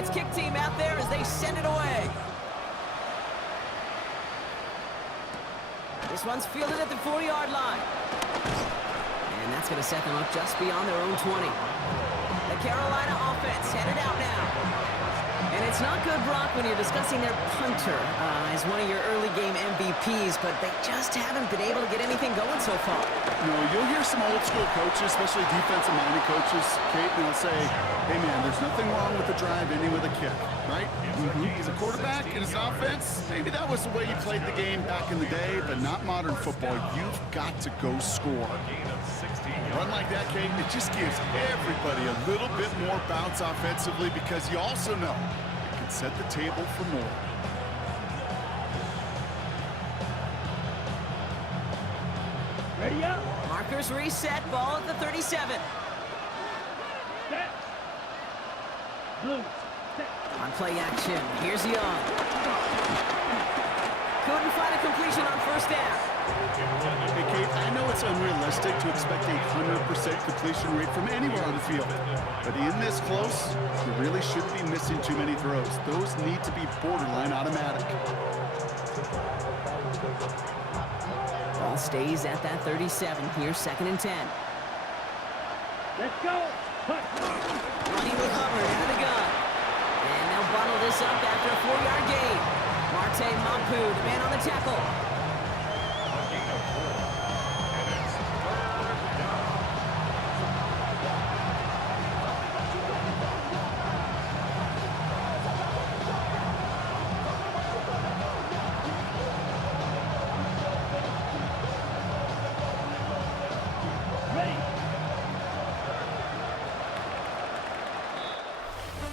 Patriots kick team out there as they send it away. This one's fielded at the 4-yard line. And that's going to set them up just beyond their own 20. The Carolina offense headed out now. And it's not good, Brock, when you're discussing their punter as one of your early game MVPs, but they just haven't been able to get anything going so far. No, you'll hear some old school coaches, especially defensive-minded coaches, Kate, and they'll say, hey, man, there's nothing wrong with the drive ending with a kick, right? He's a quarterback in his offense. Maybe that was the way you played the game back in the day, but not modern football. You've got to go score. A run like that, Kate, it just gives everybody a little bit more bounce offensively because you also know it can set the table for more. Ready up. Markers reset, ball at the 37. Set. Blue. Set. On play action, here's Young. Couldn't find a completion on first down. Hey, Kate, I know it's unrealistic to expect a 100% completion rate from anywhere on the field. But in this close, you really shouldn't be missing too many throws. Those need to be borderline automatic. Ball stays at that 37. Here's 2nd and 10. Let's go. Push. Running with Hubbard into the gun. And they'll bottle this up after a 4-yard gain. Marte Mapu, the man on the tackle.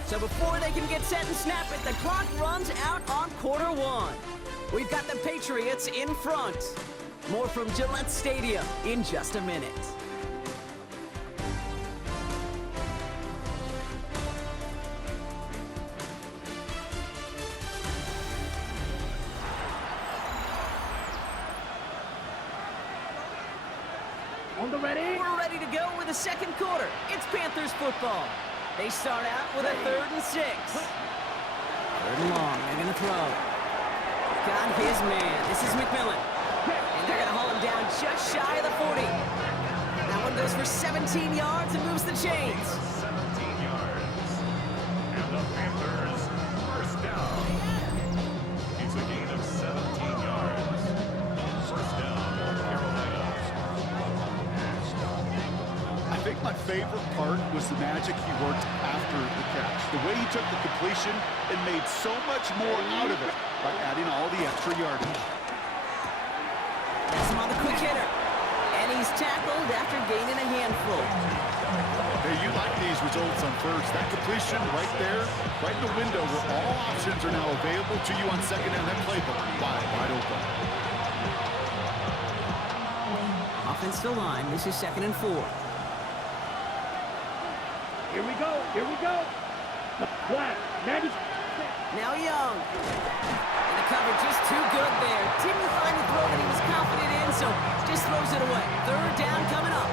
So before they can get set and snap it, the clock runs out on Q1. We've got the Patriots in front. More from Gillette Stadium in just a minute. On the ready. We're ready to go with the second quarter. It's Panthers football. They start out with a 3rd and 6. 3rd and long. They're going to throw. Got his man. This is McMillan. And they're going to haul him down just shy of the 40. That one goes for 17 yards and moves the chains. 17 yards. And the Panthers first down. It's a gain of 17 yards. First down, Carolina. I think my favorite part was the magic he worked after the catch. The way he took the completion and made so much more out of it by adding all the extra yardage. That's him on the quick hitter. And he's tackled after gaining a handful. Hey, you like these results on first. That completion right there, right in the window where all options are now available to you on second and that playbook wide open. Offensive line. This is 2nd and 4. Here we go. Here we go. Flat. Maggie. Now Young. And the cover just too good there. Didn't find the throw that he was confident in, so just throws it away. 3rd down coming up.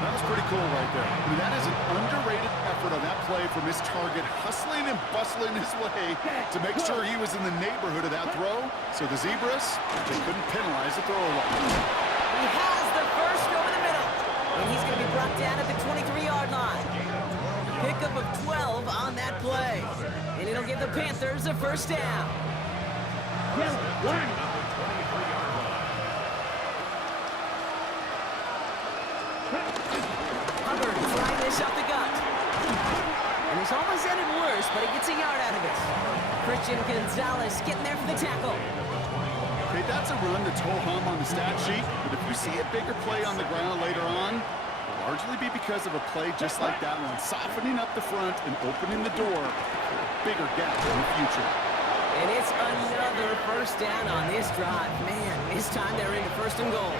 That was pretty cool right there. I mean, that is an underrated effort on that play from his target, hustling and bustling his way to make sure he was in the neighborhood of that throw. So the Zebras, they couldn't penalize the throw away. He has the first over the middle. And he's going to be brought down at the 23-yard line. Pickup of 12 on that play. And it'll give the Panthers a first down. Yes, line. Hubbard flying this up the gut. And it's almost ended worse, but he gets a yard out of it. Christian Gonzalez getting there for the tackle. Okay, that's a run that's ho-hum on the stat sheet, but if you see a bigger play on the ground later on, it'll largely be because of a play just like that one, softening up the front and opening the door for a bigger gap in the future. And it's another first down on this drive. Man, this time they're into 1st and goal.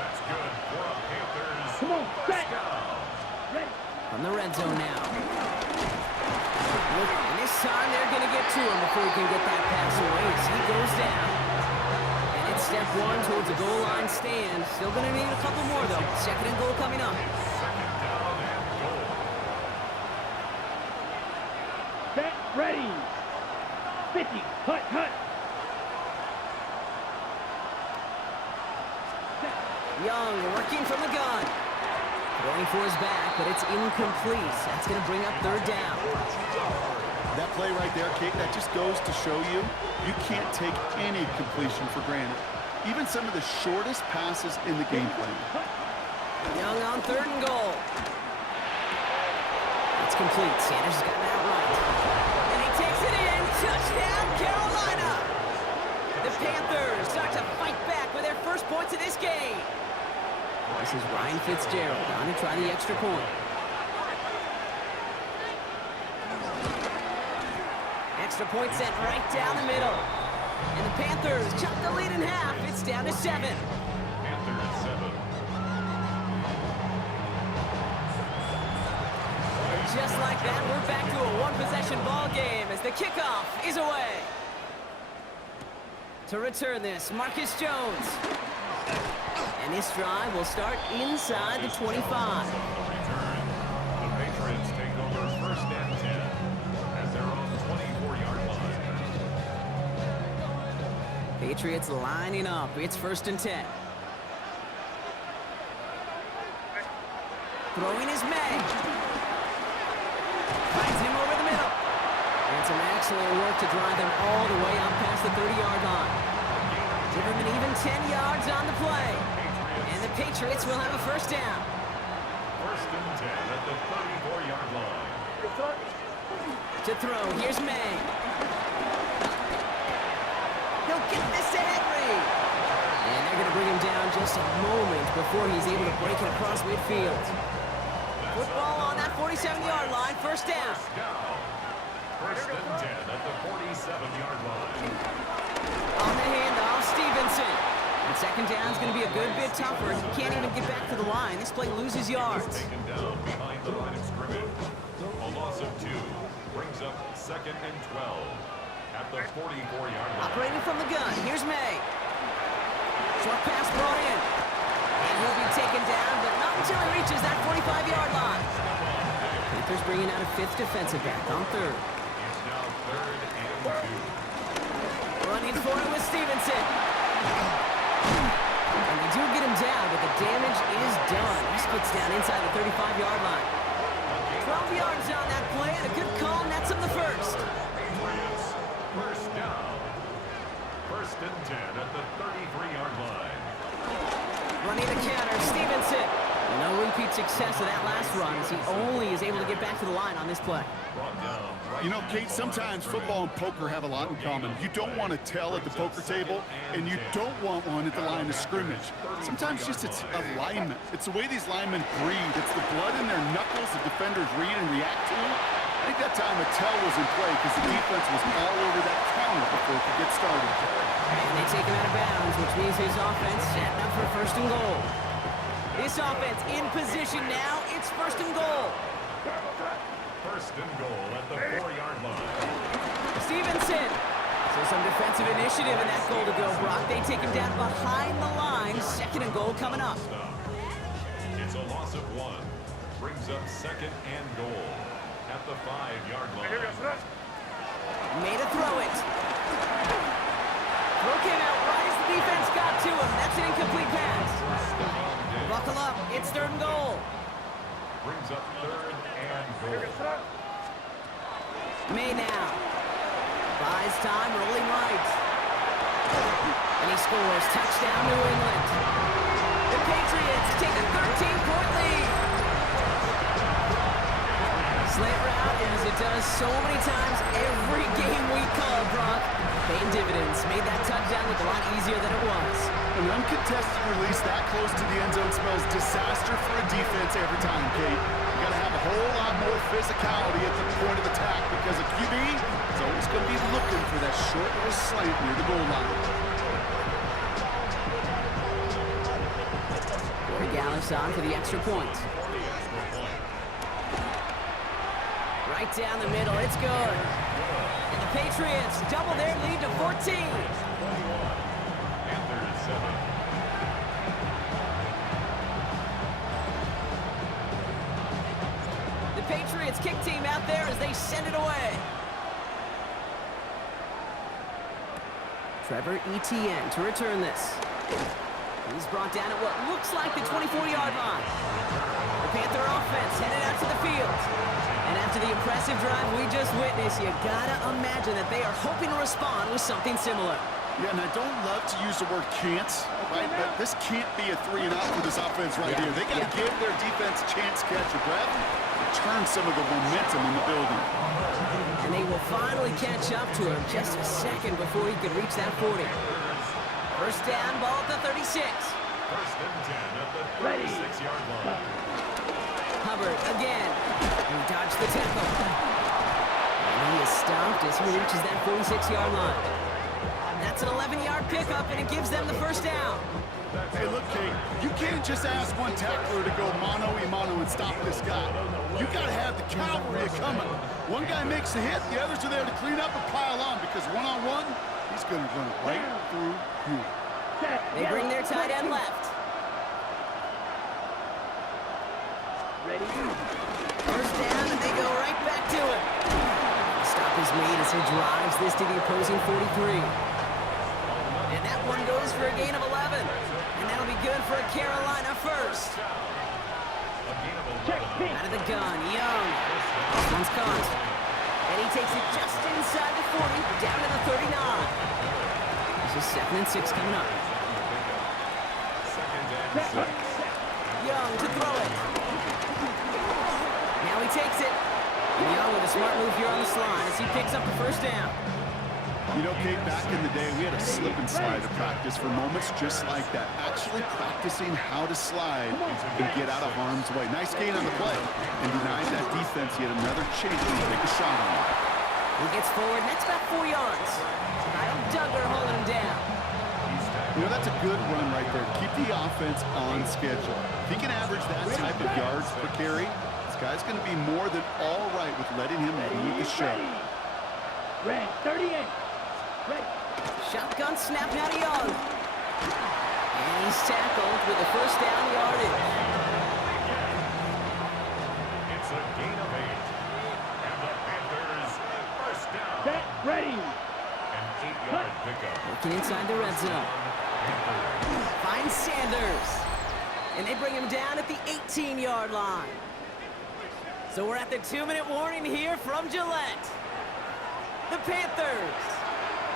That's good for a Panthers. Come on, set. Ready. From the red zone now. And this time they're going to get to him before he can get that pass away as he goes down. And it's step 1 towards a goal line stand. Still going to need a couple more, though. 2nd and goal coming up. Second down and goal. Ready. 50. Hut, hut. Young working from the gun. Going for his back, but it's incomplete. That's going to bring up third down. That play right there, Kate, that just goes to show you, you can't take any completion for granted. Even some of the shortest passes in the game plan. Young on third and goal. It's complete. Sanders has got it out right. And he takes it in. Touchdown, Carolina! The Panthers start to fight back with their first points of this game. This is Ryan Fitzgerald on to try the extra point. Extra point sent right down the middle. And the Panthers chop the lead in half. It's down to 7. Panthers 7. Just like that, we're back to a one-possession ball game as the kickoff is away. To return this, Marcus Jones. And this drive will start inside the 25. Return. The Patriots take over first and 10 at their own 24-yard line. Patriots lining up. It's first and 10. Throwing is May. Finds him over the middle. And some excellent work to drive them all the way up past the 30-yard line. Give them an even 10 yards on the play. And the Patriots will have a first down. First and 10 at the 34-yard line. To throw, here's May. He'll get this to Henry. And they're going to bring him down just a moment before he's able to break it across midfield. Football on that 47-yard line, first down. First and 10 at the 47-yard line. On the handoff, Stevenson. And second down is going to be a good bit tougher. He can't even get back to the line. This play loses yards. Taken down behind the line of scrimmage. A loss of 2 brings up second and 12 at the 44-yard line. Operating from the gun, here's May. Short pass brought in. And he'll be taken down, but not until he reaches that 45-yard line. Panthers bringing out a fifth defensive back on third. It's now third and 2. Running for it with Stevenson. And they do get him down, but the damage is done. He gets down inside the 35-yard line. 12 yards on that play, and a good call nets him the first. Patriots, first down. First and 10 at the 33-yard line. Running the counter, Stevenson. No repeat success of that last run as he only is able to get back to the line on this play. Brought down right. You know, Kate, sometimes football and poker have a lot in common. You don't want to tell at the poker table, and you don't want one at the line of scrimmage. Sometimes just it's alignment. It's the way these linemen breathe. It's the blood in their knuckles the defenders read and react to. I think that time a tell was in play because the defense was all over that counter before it could get started. And they take him out of bounds, which means his offense setting up for first and goal. This offense in position now. It's first and goal. First and goal at the 4-yard line. Stevenson. So some defensive initiative in that goal to go, Brock. They take him down behind the line. Second and goal coming up. It's a loss of 1. Brings up second and goal at the 5-yard line. Made a throw it. Throw came out right as the defense got to him. That's an incomplete pass. Buckle up. It's third and goal. Brings up third and goal. May now. Buys time, rolling right. And he scores. Touchdown, New England. The Patriots take a 13-point lead. Slant route, as it does so many times every game we call, Brock. Paying dividends. Made that touchdown look a lot easier than it was. An uncontested release that close to the end zone spells disaster for a defense every time, Kate. You got to have a whole lot more physicality at the point of attack because a QB is always going to be looking for that short little slant near the goal line. Corey Gallups on for the extra point. Right down the middle, it's good. And the Patriots double their lead to 14. Panthers 7. The Patriots kick team out there as they send it away. Trevor Etienne to return this. He's brought down at what looks like the 24-yard line. The Panther offense headed out to the field. And after the impressive drive we just witnessed, you gotta imagine that they are hoping to respond with something similar. Yeah, and I don't love to use the word can't, right? But this can't be a 3-and-out for this offense right here. They got to give their defense a chance to catch a breath and turn some of the momentum in the building. And they will finally catch up to him just a second before he could reach that 40. First down, ball at the 36. First and 10 at the 36-yard line. Hubbard again. He dodged the tackle. And he is stopped as he reaches that 46-yard line. That's an 11-yard pickup, and it gives them the first down. Hey, look, Kate, you can't just ask one tackler to go mano-a-mano and stop this guy. You got to have the cavalry coming. One guy makes a hit, the others are there to clean up and pile on, because one-on-one, he's going to run right through you. They bring their tight end left. Ready? First down, and they go right back to it. Stop is made as he drives this to the opposing 43. And that one goes for a gain of 11. And that'll be good for a Carolina first. Out of the gun, Young. This one's caught. And he takes it just inside the 40, down to the 39. This is 2nd and 6 coming up. Young to throw it. Now he takes it. And Young with a smart move here on the slide as he picks up the first down. You know, Kate, back in the day, we had a slip and slide to practice for moments just like that. Actually practicing how to slide and get out of harm's way. Nice gain on the play. And denies that defense yet another chance to take a shot on him. He gets forward, and that's about 4 yards. Kyle Duggar holding him down. You know, that's a good run right there. Keep the offense on schedule. If he can average that type of yards per carry, this guy's going to be more than all right with letting him lead the show. Red, 38. Red. Shotgun snap now to Young. And he's tackled with the first down yardage. It's a gain of 8. And the Panthers first down. Set, ready. An 8-yard pickup. Working inside the red zone. Finds Sanders. And they bring him down at the 18-yard line. So we're at the 2-minute warning here from Gillette. The Panthers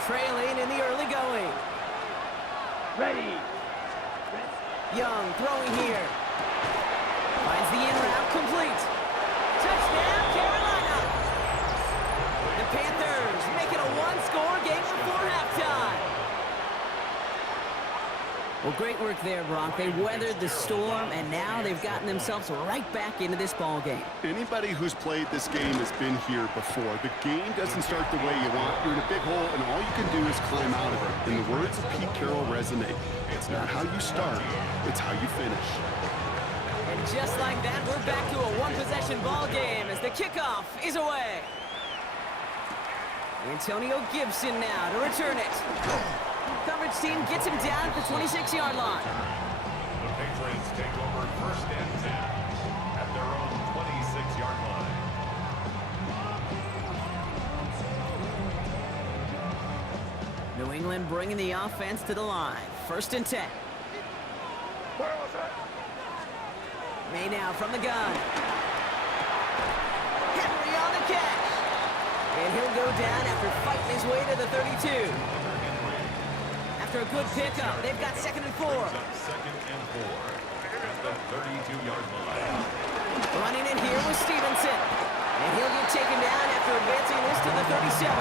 trailing in the early going. Ready. Young throwing here. Finds the in route complete. Touchdown, Carolina. The Panthers making a one-score game before halftime. Well, great work there, Brock. They weathered the storm, and now they've gotten themselves right back into this ball game. Anybody who's played this game has been here before. The game doesn't start the way you want. You're in a big hole, and all you can do is climb out of it. And the words of Pete Carroll resonate. It's not how you start, it's how you finish. And just like that, we're back to a one-possession ball game as the kickoff is away. Antonio Gibson now to return it. Coverage team gets him down at the 26-yard line. The Patriots take over first and 10 at their own 26-yard line. New England bringing the offense to the line. First and 10. May now from the gun. Henry on the catch. And he'll go down after fighting his way to the 32. After a good pickup, they've got 2nd and 4. Second and 4 at the 32-yard line. Running in here with Stevenson. And he'll get taken down after advancing this to the 37.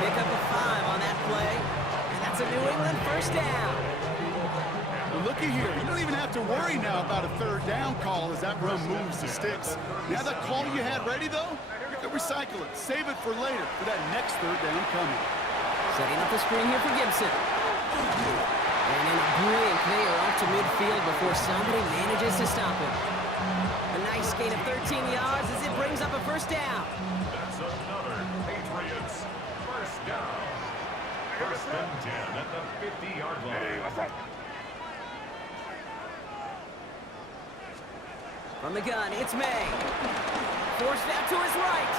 Pick up a 5 on that play. And that's a New England first down. Well, looky here. You don't even have to worry now about a third down call as that run moves the sticks. Now that call you had ready, though, you can recycle it. Save it for later for that next third down coming. Setting up the screen here for Gibson. And in a brilliant play off to midfield before somebody manages to stop him. A nice gain of 13 yards as it brings up a first down. That's another Patriots first down. First and 10 at the 50-yard line. From the gun, it's May. Forced out to his right.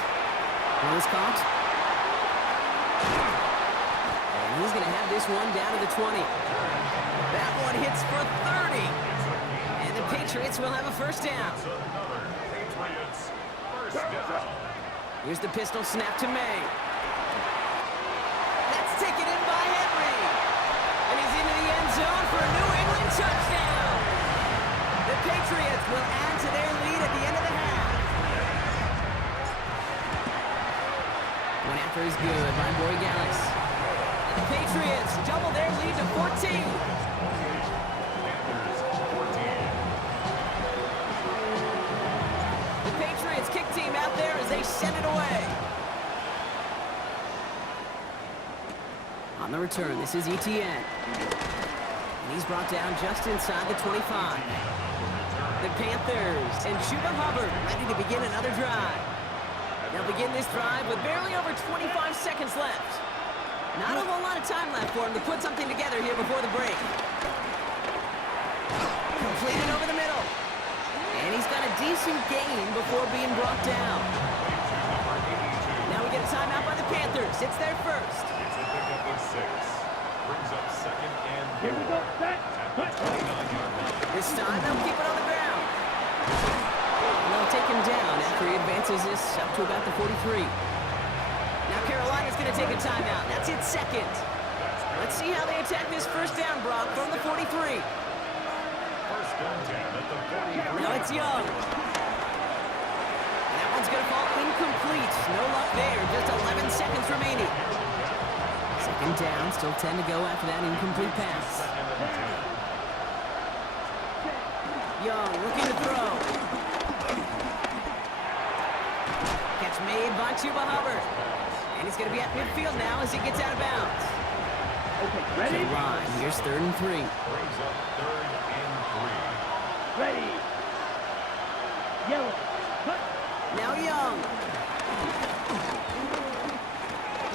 One is caught. And He's going to have this one down to the 20. That one hits for 30. And the Patriots will have a first down. Another Patriots first down. Here's the pistol snap to May. That's taken in by Henry. And he's into the end zone for a New England touchdown. The Patriots will add to their lead at the end of the half. One after is good by Boy Gallis. And the Patriots double their lead to 14. Panthers 14. The Patriots kick team out there as they send it away. On the return, this is Etienne. And he's brought down just inside the 25. The Panthers and Chuba Hubbard ready to begin another drive. They'll begin this drive with barely over 25 seconds left. Not a whole lot of time left for him to put something together here before the break. Completed over the middle. And he's got a decent gain before being brought down. Now we get a timeout by the Panthers. It's their first. It's a pickup of 6. Brings up second and Here we go. Set. at the 29-yard line. This time they'll keep it on the ground. And they'll take him down after he advances this up to about the 43. Now Carolina's going to take a timeout. That's its second. Let's see how they attack this first down, Brock, from the 43. First and 10 at the 43. Now it's Young. And that one's going to fall incomplete. No luck there. Just 11 seconds remaining. Second down, still 10 to go after that incomplete pass. Young looking to throw. Catch made by Chuba Hubbard. And he's going to be at midfield now as he gets out of bounds. Okay, ready? To line. Here's 3rd and 3. Brings up 3rd and 3. Ready. Yellow. Cut. Now Young.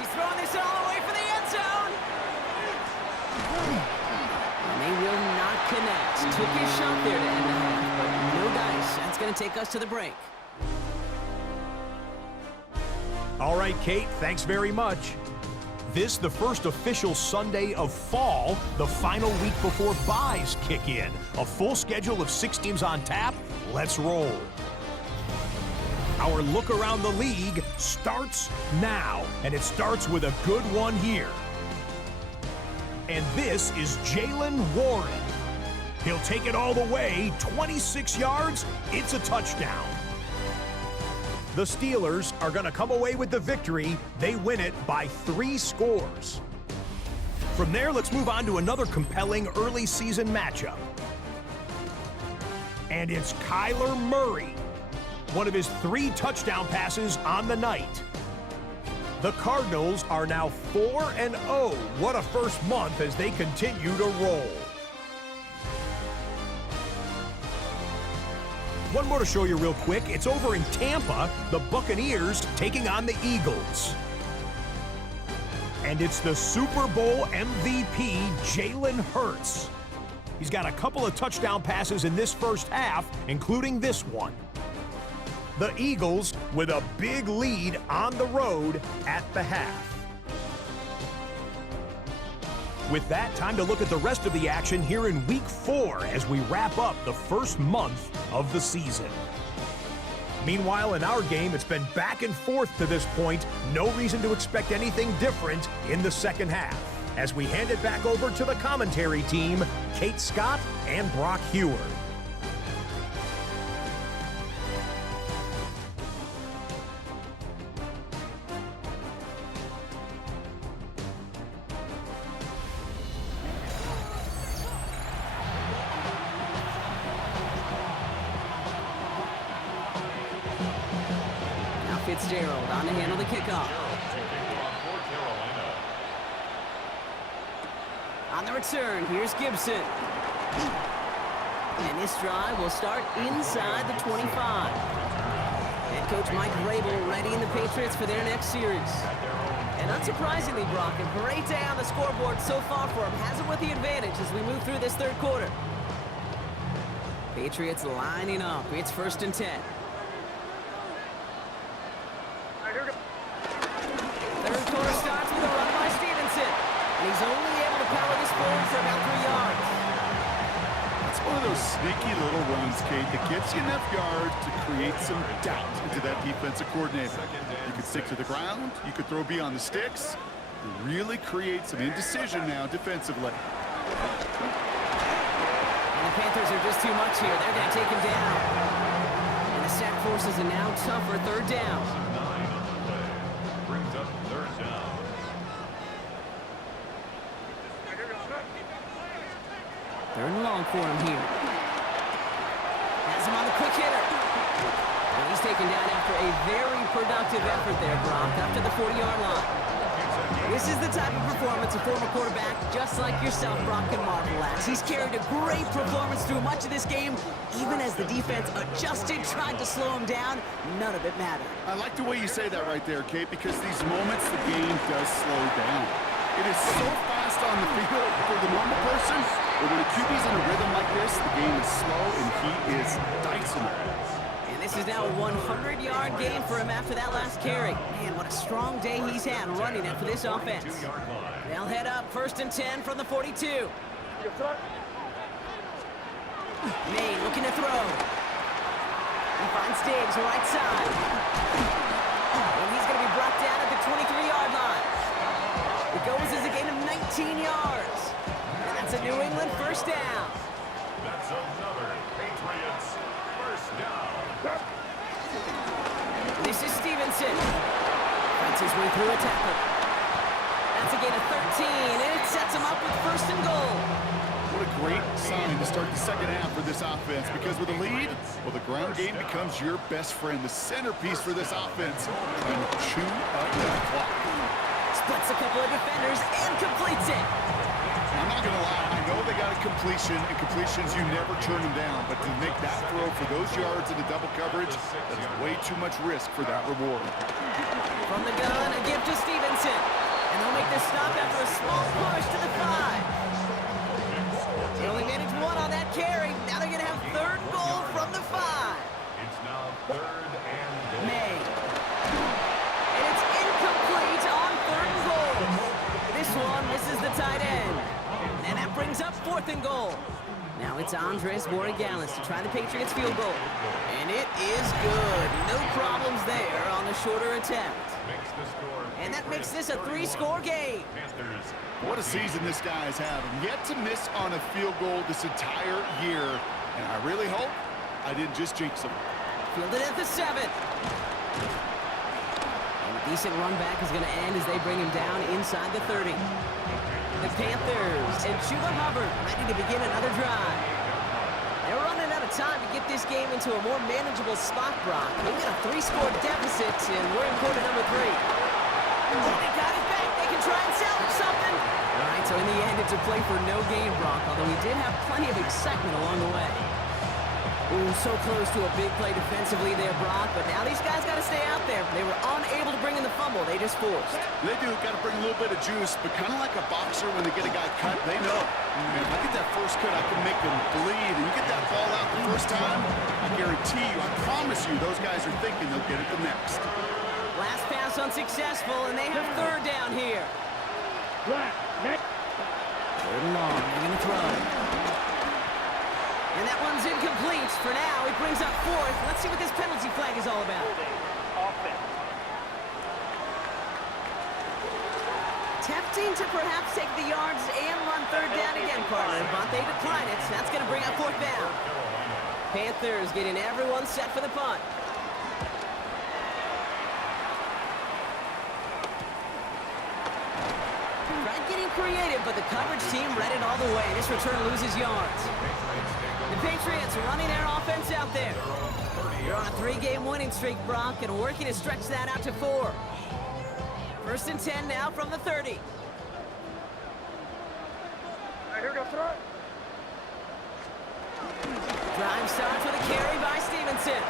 He's throwing this all the way for the end zone. And they will not connect. Took his shot there to end the half, but no dice. That's going to take us to the break. All right, Kate, thanks very much. This, the first official Sunday of fall, the final week before byes kick in. A full schedule of 6 teams on tap. Let's roll. Our look around the league starts now, and it starts with a good one here. And this is Jalen Warren. He'll take it all the way, 26 yards, it's a touchdown. The Steelers are going to come away with the victory. They win it by 3 scores. From there, let's move on to another compelling early season matchup. And it's Kyler Murray, one of his 3 touchdown passes on the night. The Cardinals are now 4-0. What a first month as they continue to roll. One more to show you real quick. It's over in Tampa, the Buccaneers taking on the Eagles. And it's the Super Bowl MVP, Jalen Hurts. He's got a couple of touchdown passes in this first half, including this one. The Eagles with a big lead on the road at the half. With that, time to look at the rest of the action here in Week 4 as we wrap up the first month of the season. Meanwhile, in our game, it's been back and forth to this point. No reason to expect anything different in the second half. As we hand it back over to the commentary team, Kate Scott and Brock Heward. Fitzgerald on to handle the kickoff. On the return, here's Gibson. And this drive will start inside the 25. Head coach Mike Vrabel readying the Patriots for their next series. And unsurprisingly, Brock, a great day on the scoreboard so far for him. Has him with the advantage as we move through this third quarter. Patriots lining up. It's 1st and 10. Third quarter starts with a run by Stevenson. And he's for about 3 yards. It's one of those sneaky little runs, Kate, that gets you enough yards to create some doubt into that defensive coordinator. You could stick to the ground, you could throw beyond the sticks, and really create some indecision now defensively. And the Panthers are just too much here. They're going to take him down. And the sack forces a now tougher 3rd down. 9 on the play. Brings up 3rd down. Third and long for him here. Has him on the quick hitter. And he's taken down after a very productive effort there, Brock, up to the 40-yard line. This is the type of performance a former quarterback, just like yourself, Brock, can marvel at. He's carried a great performance through much of this game, even as the defense adjusted, tried to slow him down. None of it mattered. I like the way you say that right there, Kate, because these moments the game does slow down. It is so fast on the field for the normal person, but when a QB's in a rhythm like this, the game is slow and he is dicing it. And this is now a 100-yard game for him after that last carry. Man, what a strong day he's had running it for this offense. 2-yard line. They'll head up 1st and 10 from the 42. Maine looking to throw. He finds Diggs right side. And he's going to be brought down at the 23-yard line. It goes as a gain of 19 yards. And that's a New England 1st down. That's another Patriots 1st down. This is Stevenson. Fights his way through a tackle. That's a gain of 13, and it sets him up with 1st and goal. What a great sign to start the second half for this offense, because with a lead, well, the ground game becomes your best friend, the centerpiece for this offense, trying to chew up that clock. Splits a couple of defenders and completes it. I'm not going to lie, I know they got a completion, and completions, you never turn them down, but to make that throw for those yards in the double coverage, that is way too much risk for that reward. From the gun, a give to Stevenson. And they'll make this stop after a small push to the 5. They only managed 1 on that carry. Now they're going to have 3rd goal from the 5. It's now 3rd and goal. May. And it's incomplete on 3rd and goal. This one misses the tight end. And that brings up 4th and goal. Now it's Andres Borregales to try the Patriots field goal. And it is good. No problems there on the shorter attempt. Makes the score. And that makes this a 3-score game. Panthers. What a season this guy is having. Yet to miss on a field goal this entire year. And I really hope I didn't just jinx him. Fielded at the 7. And a decent run back is going to end as they bring him down inside the 30. The Panthers and Chuba Hubbard ready to begin another drive. They're running out of time to get this game into a more manageable spot, Brock. They've got a 3-score deficit, and we're in quarter number 3. Oh, they got it back. They can try and salvage something. All right, so in the end, it's a play for no gain, Brock, although we did have plenty of excitement along the way. Ooh, so close to a big play defensively there, Brock, but now these guys got to stay out there. They were unable to bring in the fumble. They just forced. They do got to bring a little bit of juice, but kind of like a boxer when they get a guy cut, they know. Man, if I get that first cut, I can make them bleed. And you get that ball out the first time, I guarantee you, I promise you, those guys are thinking they'll get it the next. Last pass unsuccessful, and they have 3rd down here. Black, next. 3rd and long. They're going to throw. And that one's incomplete for now. It brings up 4th. Let's see what this penalty flag is all about. Tempting to perhaps take the yards and run 3rd down again, partner, but they decline it. That's going to bring up 4th down. Panthers getting everyone set for the punt. Tried getting creative, but the coverage team read it all the way. This return loses yards. The Patriots are running their offense out there. They're on a 3-game winning streak, Brock, and working to stretch that out to 4. 1st and 10 now from the 30. Drive starts with a carry by Stevenson.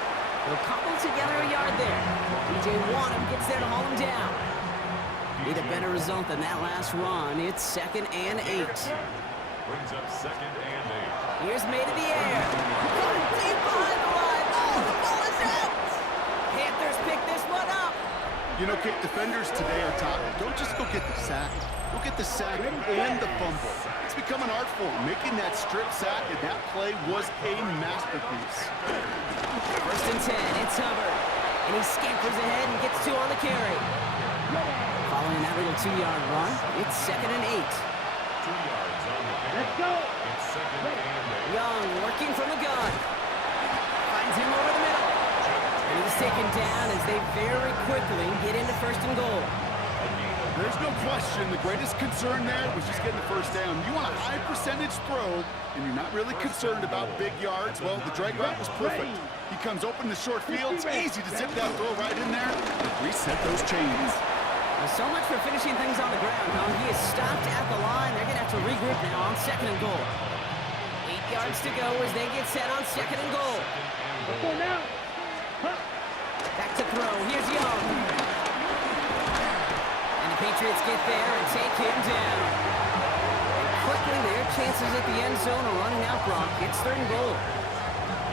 They'll cobble together a yard there. DJ Wanham gets there to haul him down. Need a better result than that last run. It's 2nd and 8. Brings up 2nd and 8. Here's May to the air. Going deep behind the line. Oh, the ball is out. Panthers pick this one up. You know, Kate, defenders today are taught, don't just go get the sack. Go get the sack and the fumble. It's become an art form. Making that strip sack and that play was a masterpiece. First and 10, it's Hubbard. And he scampers ahead and gets 2 on the carry. Following that little 2-yard run, it's 2nd and 8. 2 yards on the carry. Let's go. It's 2nd and 8. Young working from the gun. Finds him over the middle. And he's taken down as they very quickly get into 1st and goal. There's no question the greatest concern there was just getting the first down. You want a high percentage throw, and you're not really concerned about big yards. Well, the drag route was perfect. He comes open the short field. It's easy to zip that throw right in there and reset those chains. So much for finishing things on the ground, huh? He is stopped at the line. They're going to have to regroup now on 2nd and goal. 8 yards to go as they get set on 2nd and goal. Let's go now. Huh. Back to throw. Here's Young. And the Patriots get there and take him down. And quickly, their chances at the end zone are running out, Brock. It's 3rd and goal.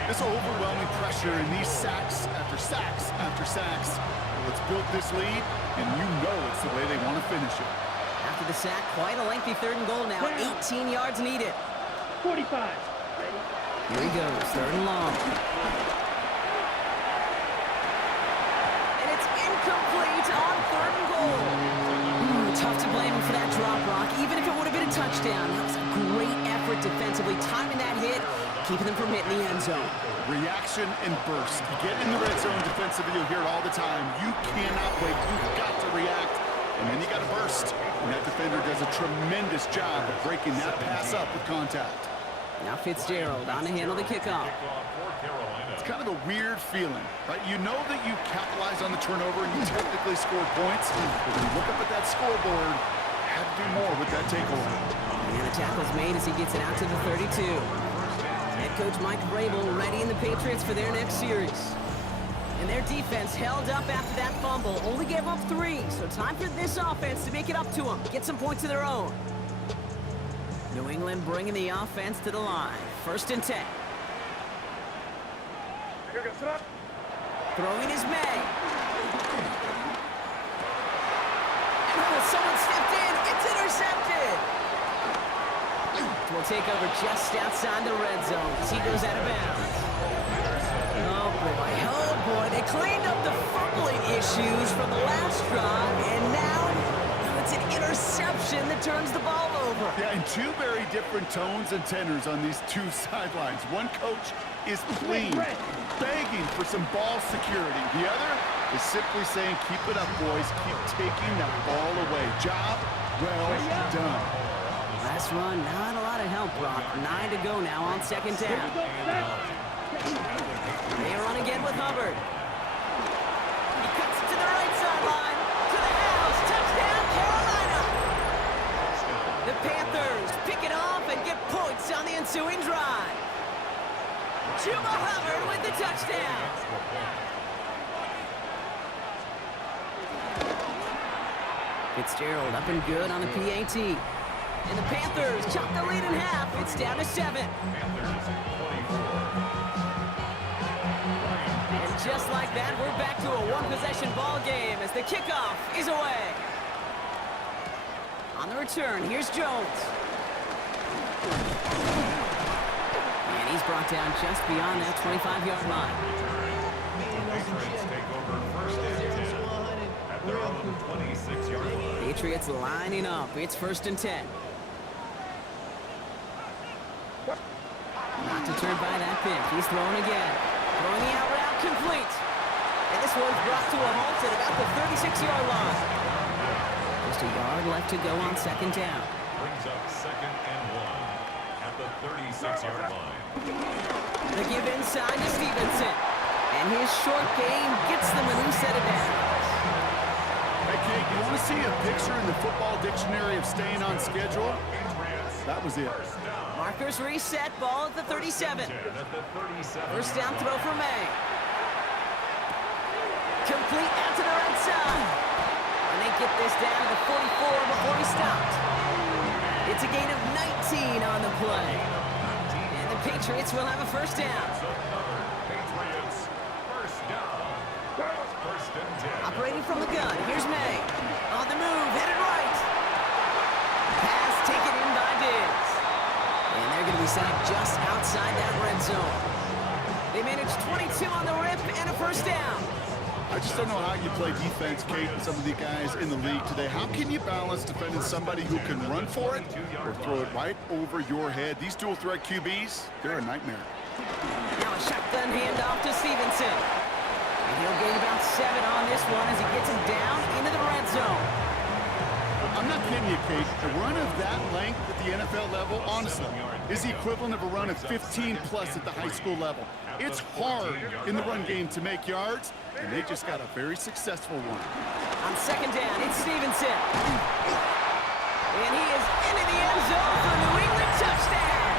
This overwhelming pressure and these sacks after sacks after sacks. Well, it's built this lead, and you know it's the way they want to finish it. After the sack, quite a lengthy 3rd and goal now. 18 yards needed. 45. Ready? Here he goes, 3rd and long. And it's incomplete on 3rd and goal. Tough to blame him for that drop, Brock, even if it would have been a touchdown. That was a great effort defensively, timing that hit, keeping them from hitting the end zone. Reaction and burst. You get in the red zone defensively, you'll hear it all the time. You cannot wait. You've got to react, and then you got to burst. And that defender does a tremendous job of breaking that pass up with contact. Now Fitzgerald on to handle the kickoff. It's kind of a weird feeling, right? You know that you capitalize on the turnover and you technically scored points, but when you look up at that scoreboard, you have to do more with that takeover. And the tackle's made as he gets it out to the 32. Head coach Mike Vrabel readying the Patriots for their next series. And their defense held up after that fumble, only gave up 3, so time for this offense to make it up to them, get some points of their own. New England bringing the offense to the line. 1st and 10. Throwing is May. Oh, someone stepped in. It's intercepted. Will take over just outside the red zone as he goes out of bounds. Oh boy, they cleaned up the fumbling issues from the last drive, and now it's an interception that turns the ball over. Yeah, and 2 very different tones and tenors on these 2 sidelines. One coach is pleased, begging for some ball security. The other is simply saying, keep it up, boys. Keep taking that ball away. Job well done. Last run, not a lot of help, Brock. 9 to go now on 2nd down. They run again with Hubbard. He cuts it to the right sideline. To the house. Touchdown, Carolina. The Panthers pick it off and get points on the ensuing drive. Chuba Hubbard with the touchdown. Fitzgerald up and good on the PAT. And the Panthers chop the lead in half. It's down to 7. And just like that, we're back to a one-possession ball game as the kickoff is away. On the return, here's Jones. And he's brought down just beyond that 25-yard line. Patriots take over 1st and 10 at their own 26-yard line. Patriots lining up. It's 1st and 10. Not deterred by that pitch. He's throwing again. Throwing the out route complete. And this one's brought to a halt at about the 36-yard line. Just a yard left to go on 2nd down. Brings up 2nd and 1 at the 36-yard line. The give inside to Stevenson. And his short game gets them a new set of downs. Hey, Kate, you want to see a picture in the football dictionary of staying on schedule? That was it. Markers reset, ball at the 37. First down throw for May. Complete out to the right side. And they get this down to the 44 before he stopped. It's a gain of 19 on the play. And the Patriots will have a 1st down. Patriots, 1st down. 1st and 10. Operating from the gun, here's May. On the move, headed right. Pass taken in by Diggs. He sent it just outside that red zone. They managed 22 on the rip and a first down. I just don't know how you play defense, Kate, and some of the guys in the league today. How can you balance defending somebody who can run for it or throw it right over your head? These dual threat QBs, they're a nightmare. Now a shotgun handoff to Stevenson. And he'll gain about 7 on this one as he gets him down into the red zone. I'm not kidding you, Kate. A run of that length at the NFL level, honestly, is the equivalent of a run of 15-plus at the high school level. It's hard in the run game to make yards, and they just got a very successful one. On second down, it's Stevenson. And he is into the end zone for a New England touchdown.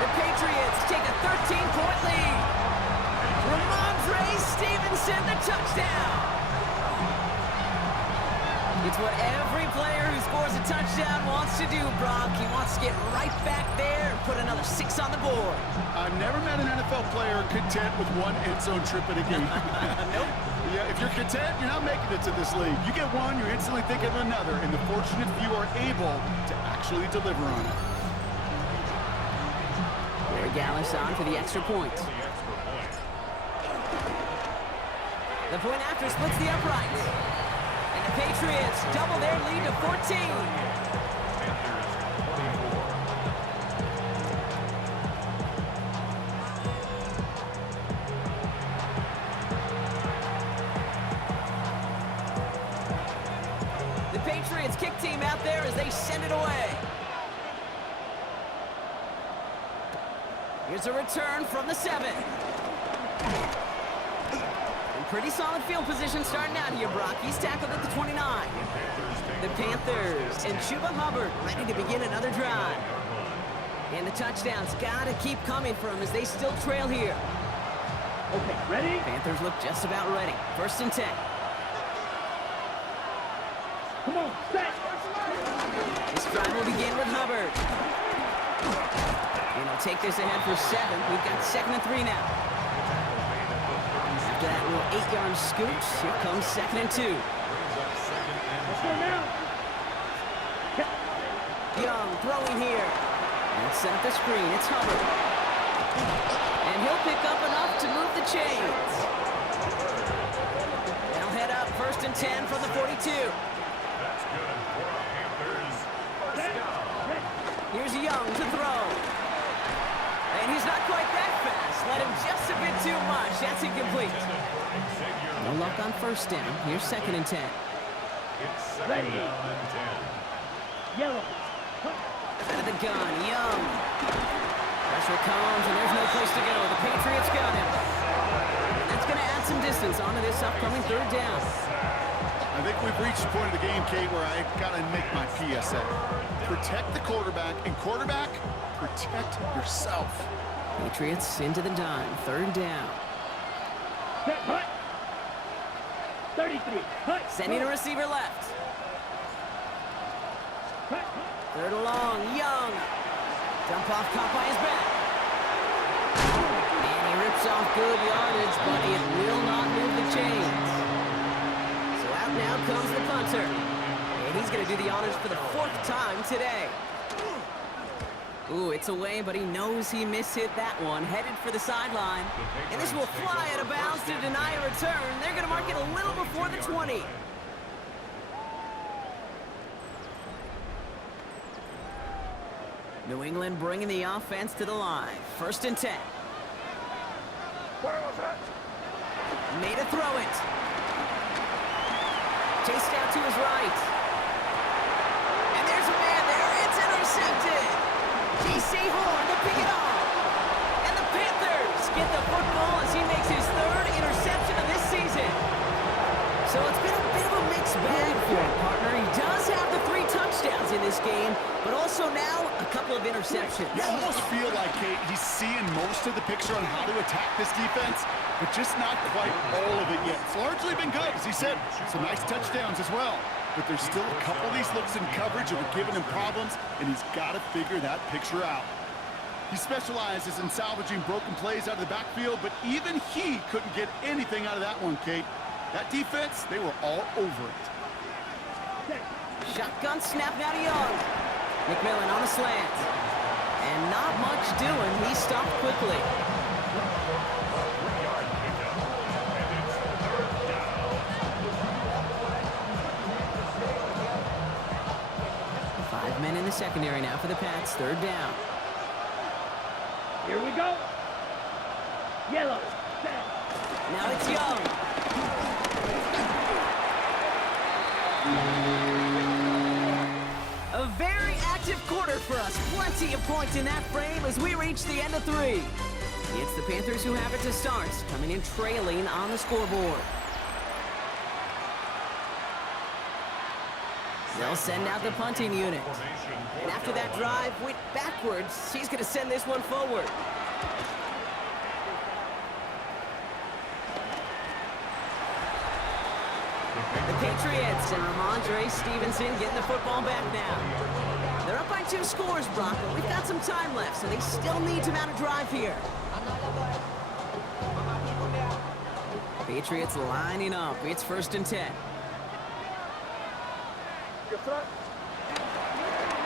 The Patriots take a 13-point lead. Ramondre Stevenson, the touchdown. It's what every player who scores a touchdown wants to do, Brock. He wants to get right back there and put another 6 on the board. I've never met an NFL player content with one end zone trip in a game. Nope. Yeah, if you're content, you're not making it to this league. You get one, you're instantly thinking of another, and the fortunate few are able to actually deliver on it. Larry Gallis on for the extra point. The point after splits the uprights. And the Patriots double their lead to 14. The Patriots kick team out there as they send it away. Here's a return from the 7. Pretty solid field position starting out here, Brock. He's tackled at the 29. The Panthers and Chuba Hubbard ready to begin another drive. And the touchdowns got to keep coming for them as they still trail here. Okay, ready? Panthers look just about ready. First and 10. Come on, set. This drive will begin with Hubbard. And he'll take this ahead for 7. We've got 2nd and 3 now. After that little 8-yard scoot, here comes 2nd and 2. Let's go now. Young throwing here. And set up the screen. It's Hubbard. And he'll pick up enough to move the chains. And he'll head up 1st and 10 from the 42. That's good for the Panthers. First down. Here's Young to throw. And he's not quite that fast. Let him just a bit too much. That's incomplete. No luck on 1st down. Here's 2nd and 10. It's 2nd down and 10. Yellow. Out of the gun, Young. Pressure comes, and there's no place to go. The Patriots got him. And that's going to add some distance onto this upcoming 3rd down. I think we've reached the point of the game, Kate, where I got to make my PSA. Protect the quarterback, and quarterback, protect yourself. Patriots into the dime, 3rd down. Set, hut. 33. Hut. Sending a receiver left. Hut. 3rd and long, Young. Dump off caught by his back. And he rips off good yardage, but it will not move the chains. So out now comes the punter. And he's going to do the honors for the 4th time today. Ooh, it's away, but he knows he mishit that one. Headed for the sideline. And this will fly out of bounds to deny a return. They're going to mark it a little before the 20. New England bringing the offense to the line. 1st and 10. Made a throw it. Chased out to his right. And there's a man there. It's intercepted. J.C. Horn to pick it off. And the Panthers get the football as he makes his 3rd interception of this season. So it's been a bit of a mixed bag for him, partner. He does have the 3 touchdowns in this game, but also now a couple of interceptions. You almost feel like, Kate, he's seeing most of the picture on how to attack this defense, but just not quite all of it yet. It's largely been good, as he said. Some nice touchdowns as well. But there's still a couple of these looks in coverage that are giving him problems, and he's got to figure that picture out. He specializes in salvaging broken plays out of the backfield, but even he couldn't get anything out of that one, Kate. That defense, they were all over it. Shotgun snap now to Young. McMillan on a slant. And not much doing. He stopped quickly. 3-yard pickup, and it's 3rd down. 5 men in the secondary now for the Pats. 3rd down. Here we go. Yellow. Set. Now it's Young. A very active quarter for us. Plenty of points in that frame as we reach the end of 3. It's the Panthers who have it to start, coming in trailing on the scoreboard. They'll send out the punting unit. And after that drive went backwards, he's going to send this one forward. The Patriots and Ramondre Stevenson getting the football back now. They're up by 2 scores, Brock, but we've got some time left, so they still need to mount a drive here. Patriots lining up. It's 1st and 10.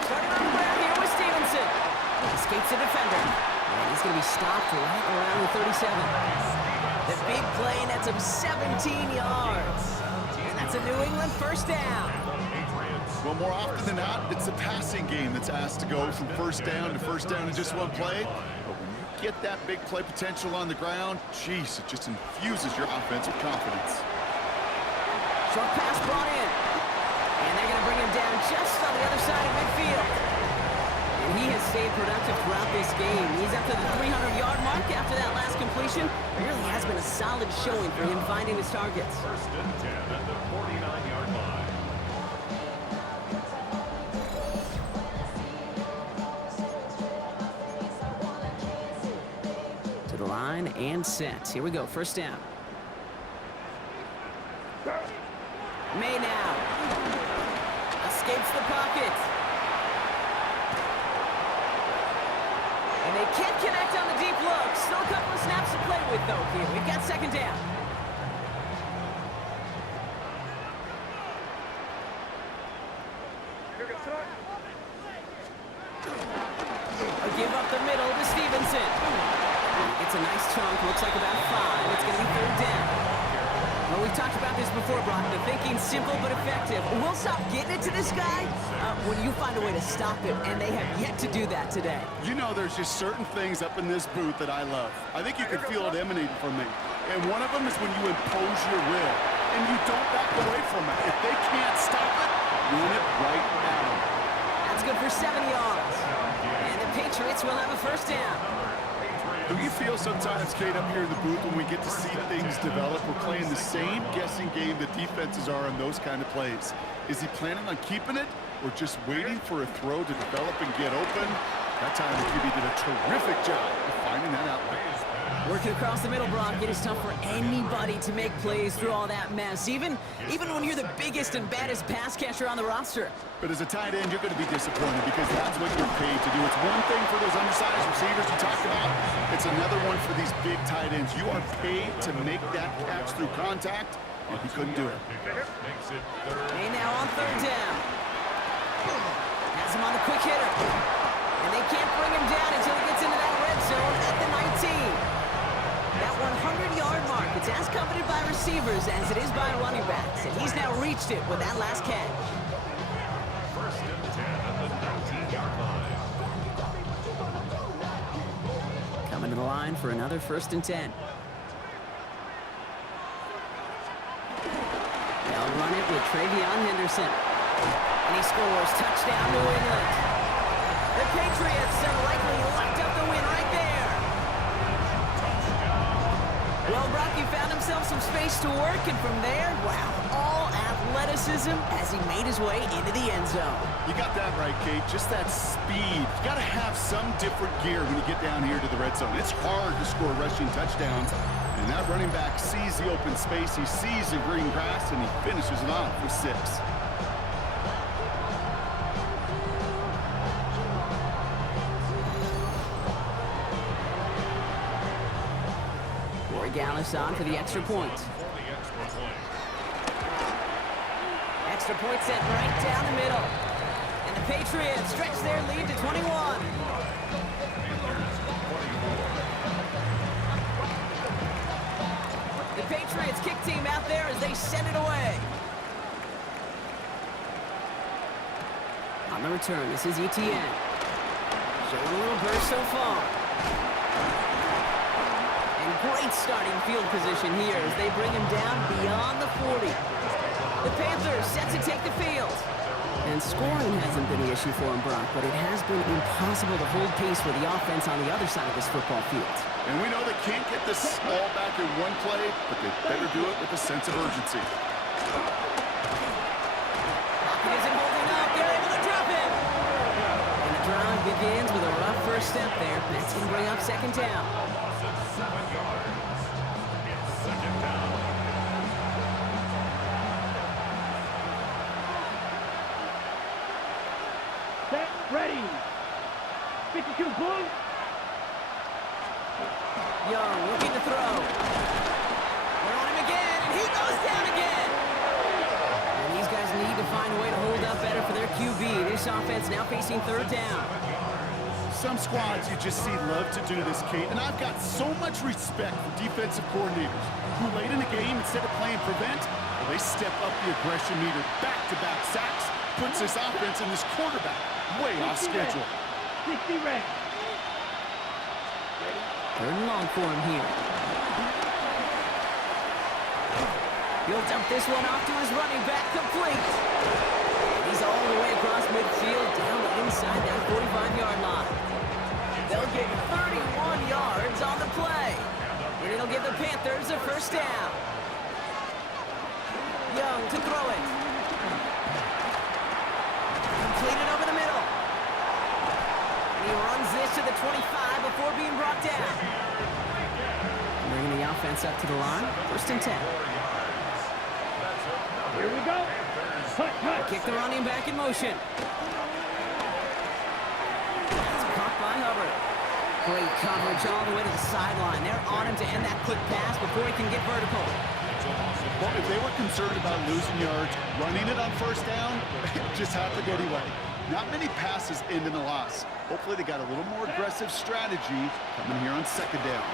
Starting on the ground here with Stevenson. Escapes the defender. And he's going to be stopped right around the 37. The big play nets him 17 yards. And that's a New England 1st down. Well, more often than not, it's the passing game that's asked to go from 1st down to 1st down in just one play. But when you get that big play potential on the ground, geez, it just infuses your offense with confidence. Short pass brought in. And they're going to bring him down just on the other side of midfield. And he has stayed productive throughout this game. He's up to the 300-yard mark after that last completion. It really has been a solid showing for him finding his targets. 1st and 10 at the 49-yard line. To the line and set. Here we go. 1st down. May now. Escapes the pocket. And they can't connect on the deep look. Still a couple of snaps to play with, though, here. We've got 2nd down. A give up the middle to Stevenson. It's a nice chunk. Looks like about 5. It's going to be 3rd down. Well, we've talked about this before, Brock. The thinking's simple but effective. We'll stop getting it to this guy when you find a way to stop him, and they have yet to do that today. You know, there's just certain things up in this booth that I love. I think you can feel it emanating from me. And one of them is when you impose your will, and you don't back away from it. If they can't stop it, run it right at them. That's good for 7 yards. And the Patriots will have a 1st down. Do you feel sometimes, Kate, up here in the booth when we get to see things develop, we're playing the same guessing game that defenses are on those kind of plays? Is he planning on keeping it or just waiting for a throw to develop and get open? That time the QB did a terrific job of finding that outlet. Working across the middle, Brock, it is tough for anybody to make plays through all that mess, even when you're the biggest and baddest pass catcher on the roster. But as a tight end, you're going to be disappointed because that's what you're paid to do. It's one thing for those undersized receivers you talked about. It's another one for these big tight ends. You are paid to make that catch through contact, and he couldn't do it. Makes it 3rd. May now on 3rd down. Has him on the quick hitter. And they can't bring him down until he gets into that red zone at the 19. That 100-yard mark, it's as coveted by receivers as it is by running backs. And he's now reached it with that last catch. 1st and 10 at the 19-yard line. Coming to the line for another 1st and 10. They'll run it with Travion Henderson. And he scores. Touchdown, New England. The Patriots have likely locked up the win right there. Well, Rocky found himself some space to work, and from there, wow, all athleticism as he made his way into the end zone. You got that right, Kate. Just that speed. You got to have some different gear when you get down here to the red zone. It's hard to score rushing touchdowns, and that running back sees the open space, he sees the green grass, and he finishes it off with 6. Gallus on for the extra point. Extra point set right down the middle. And the Patriots stretch their lead to 21. The Patriots kick team out there as they send it away. On the return, this is ETN. Showing a little burst so far. And great starting field position here as they bring him down beyond the 40. The Panthers set to take the field. And scoring hasn't been the issue for him, Brock, but it has been impossible to hold pace with the offense on the other side of this football field. And we know they can't get this all back in one play, but they better do it with a sense of urgency. Pocket isn't holding up. They're able to drop him. And the drive begins with a rough first step there. That's going to bring up second down. Loss of 7 yards. It's second down. Set, ready. 52 blue. Young looking to throw. They're on him again, and he goes down again. And these guys need to find a way to hold up better for their QB. This offense now facing third down. Some squads you just see love to do this, Kate, and I've got so much respect for defensive coordinators who late in the game, instead of playing prevent, well, they step up the aggression meter. Back-to-back sacks puts this offense and this quarterback way off schedule. 60 red. Third and long for him here. He'll dump this one off to his running back, complete. And he's all the way across midfield, down inside that 45-yard line. They'll get 31 yards on the play. And it'll give the Panthers a first down. Young to throw it. Completed over the middle. And he runs this to the 25 before being brought down. Bringing the offense up to the line. First and 10. Here we go. Cut, cut. Kick the running back in motion. That's caught by Hubbard. Great coverage all the way to the sideline. They're on him to end that quick pass before he can get vertical. Well, if they were concerned about losing yards, running it on first down, it just happened anyway. Not many passes end in a loss. Hopefully they got a little more aggressive strategy coming here on second down.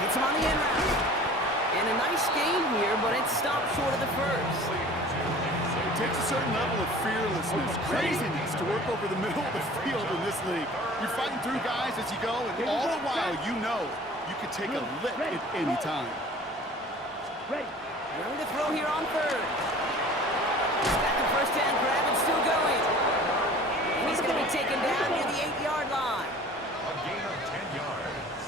Hits him on the end route. And a nice game here, but it stopped short of the first. It takes a certain level of fearlessness, craziness to work over the middle of the field in this league. You're fighting through guys as you go, and all the while you know you could take a lick at any time. Ready. Room to throw here on third. He's got the first down grab and still going. And he's going to be taken down near the 8-yard line. A gain of 10 yards.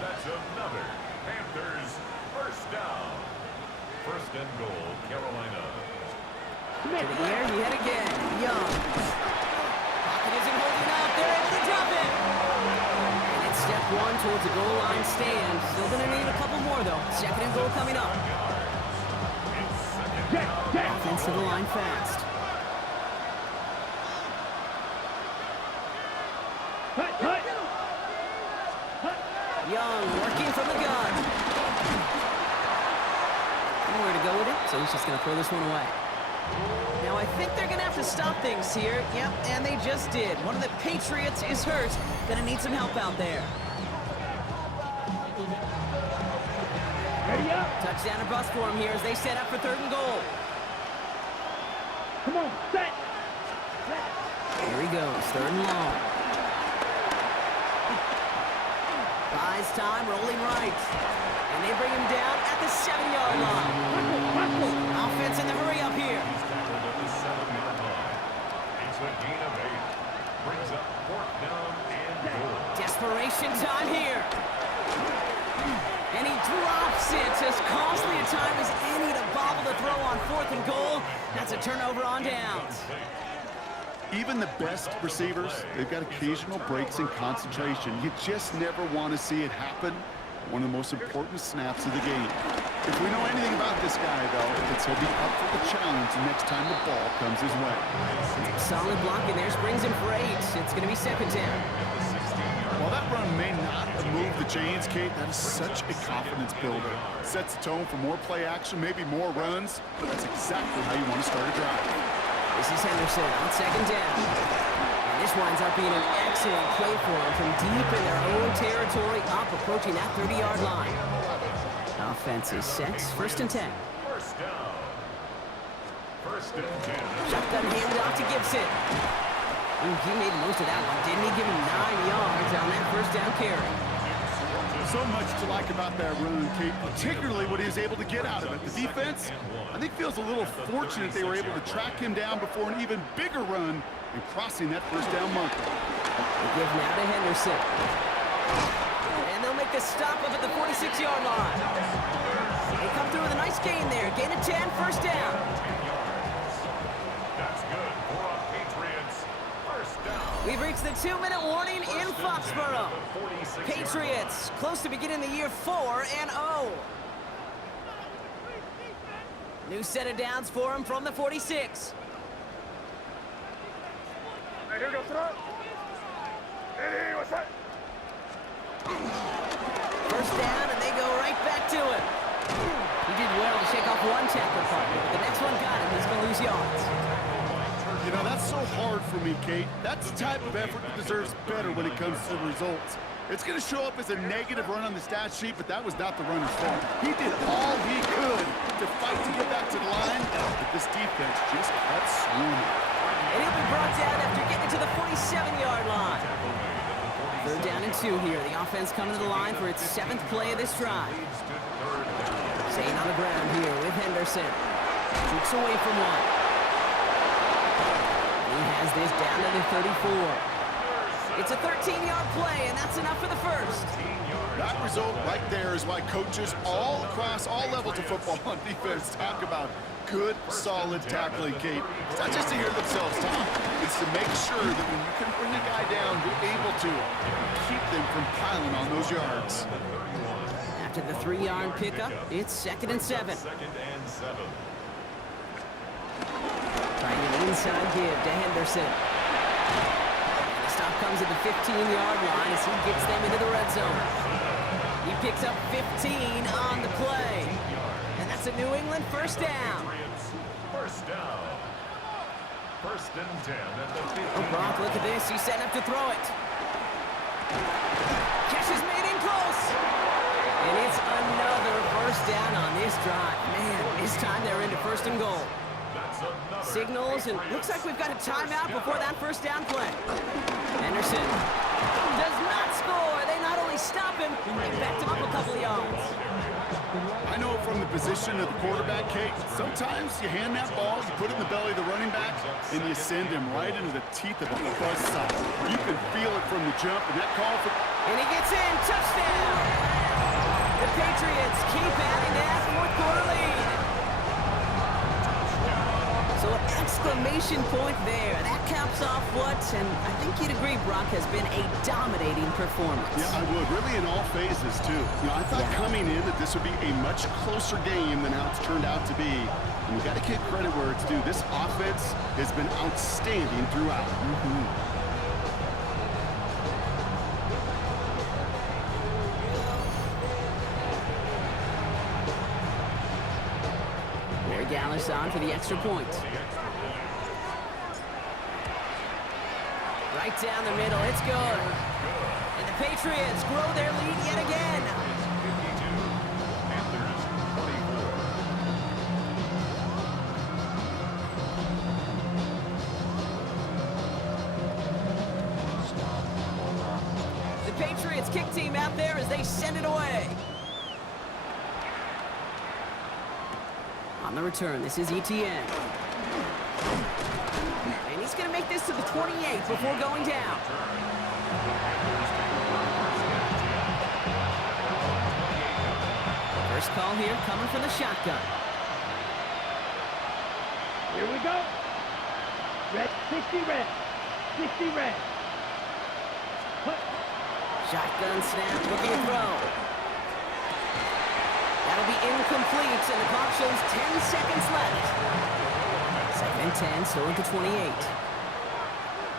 That's another Panthers first down. First and goal, Carolina. To the air, he hit again. Young. Pocket isn't holding up. They're able to drop it. And it's step one towards the goal line stand. Still going to need a couple more, though. Second and goal coming up. Offense to the line fast. Cut, cut. Young working from the gun. Nowhere to go with it, so he's just going to throw this one away. Now, I think they're going to have to stop things here. Yep, and they just did. One of the Patriots is hurt. Going to need some help out there. Ready up. Touchdown or bust for him here as they set up for third and goal. Come on, set. Here he goes, third and long. Buys time, rolling right. And they bring him down at the 7-yard line. Offense in the hurry up here. He's tackled at the 7-yard line. It's a gain of 8. Brings up fourth down and goal. Desperation time here. And he drops it. As costly a time as any to bobble the throw on fourth and goal. That's a turnover on downs. Even the best receivers, they've got occasional breaks in concentration. You just never want to see it happen. One of the most important snaps of the game. If we know anything about this guy, though, it's he'll be up for the challenge next time the ball comes his way. Solid blocking there, springs him for 8. It's going to be second down. While that run may not have moved the chains, Kate, that is such a confidence builder. Sets the tone for more play action, maybe more runs. That's exactly how you want to start a drive. This is Henderson on second down. And This winds up being an excellent play for them from deep in their own territory, up approaching that 30-yard line. Offense is set. 1st and 10. First down. 1st and 10. Shotgun handed off to Gibson. Ooh, he made the most of that one, didn't he? Give him 9 yards on that 1st down carry. So much to like about that run, Kate, particularly what he was able to get out of it. The defense, I think, feels a little fortunate they were able to track him down before an even bigger run and crossing that 1st down marker. They give now to Henderson. And they'll make the stop up at the 46-yard line. They come through with a nice gain there. Gain of 10, 1st down. That's good for a Patriots. 1st down. We've reached the 2-minute warning in Foxborough. Patriots close to beginning the year 4-0. New set of downs for him from the 46. Right here, go throw it. Hey, what's that? 1st down, and they go right back to him. He did well to shake off one tackle partner, but the next one got him. He's going to lose yards. You know, that's so hard for me, Kate. That's the type of effort that deserves better when it comes to the results. It's going to show up as a negative run on the stat sheet, but that was not the runner's fault. He did all he could to fight to get back to the line, but this defense just kept swooning. And he'll be brought down after getting to the 47-yard line. 3rd down and 2 here. The offense coming to the line for its 7th play of this drive. Staying on the ground here with Henderson. Jukes away from one. He has this down to the 34. It's a 13-yard play, and that's enough for the 1st. That result right there is why coaches all across all levels of football on defense talk about good, solid tackling, Kate. It's not just to hear themselves talk. It's to make sure that when you can bring a guy down, you're able to keep them from piling on those yards. After the 3-yard pickup, it's 2nd and 7. 2nd and 7. Trying an inside give to Henderson. The stop comes at the 15-yard line as he gets them into the red zone. He picks up 15 on the play. And that's a New England 1st down. 1st down. 1st and 10 at the 15. Oh, Brock, look at this. He's setting up to throw it. Catch is made in close. And it's another 1st down on this drive. Man, this time they're into 1st and goal. Signals, and looks like we've got a timeout before that 1st down play. Henderson does not score. They not only stop him, they backed him up a couple of yards. I know from the position of the quarterback, Kate, sometimes you hand that ball, you put it in the belly of the running back, and you send him right into the teeth of a buzzsaw. You can feel it from the jump, and that call for... And he gets in. Touchdown! The Patriots keep adding that 4th quarter lead. So an exclamation point there. That caps off what, and I think you'd agree, Brock, has been a dominating performance. Yeah, I would. Really in all phases, too. You know, I thought coming in that this would be a much closer game than how it's turned out to be. And you got to give credit where it's due. This offense has been outstanding throughout. Gallis on for the extra point. Right down the middle, it's good. And the Patriots grow their lead yet again. 52. Panthers 24. The Patriots kick team out there as they send it away. On the return, this is ETN. And he's going to make this to the 28 before going down. First call here coming from the shotgun. Here we go. Red, 60 red. 60 red. Shotgun snap, looking to throw. That'll be incomplete, and the clock shows 10 seconds left. 2nd and 10, still into 28.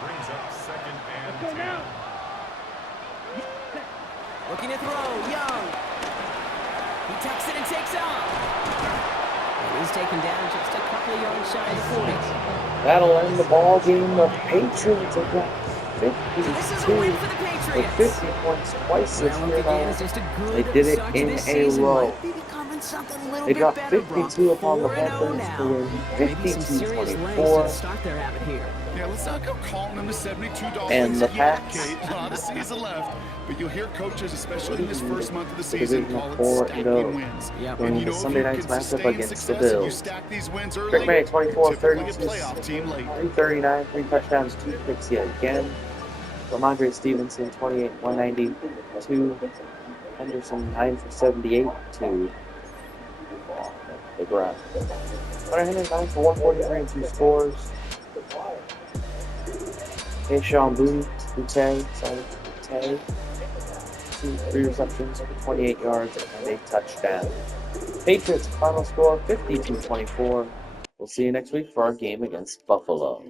Brings up 2nd and Let's go 10. now. Looking to throw, Young. He tucks it and takes off. And he's taken down just a couple of yards shy of 40. That'll end the ball game. The Patriots have got This is a 52 win for the with Patriots. 50 points twice this Well, year again, now. it's just a They good did it start to in this a season. row. Might be becoming something a little They bit dropped better, Bronk. 52 upon the 4-0 Panthers to now. win Maybe some serious lengths to 52-24. start their habit here. Yeah, let's not go calling them the 72 Dolphins And the yet, Pats. Kate. A lot of season left. But you'll hear coaches, especially in this first month of the The season, division call of it 4-0. stacking wins. Yep. Going And you into know if Sunday you night's can matchup sustain against the success and you Bills. stack these wins early, Drake May, 24 you're typically a 36, playoff team late. 339, 3 touchdowns, 2 picks yet again. Ramondre Stevenson, 28, 192. Henderson, 9 for 78 to the ground. Hunter Henry, 9 for 143 and 2 scores. Tayshaun Boutte, 3 receptions for 28 yards and a touchdown. Patriots final score 52-24. We'll see you next week for our game against Buffalo.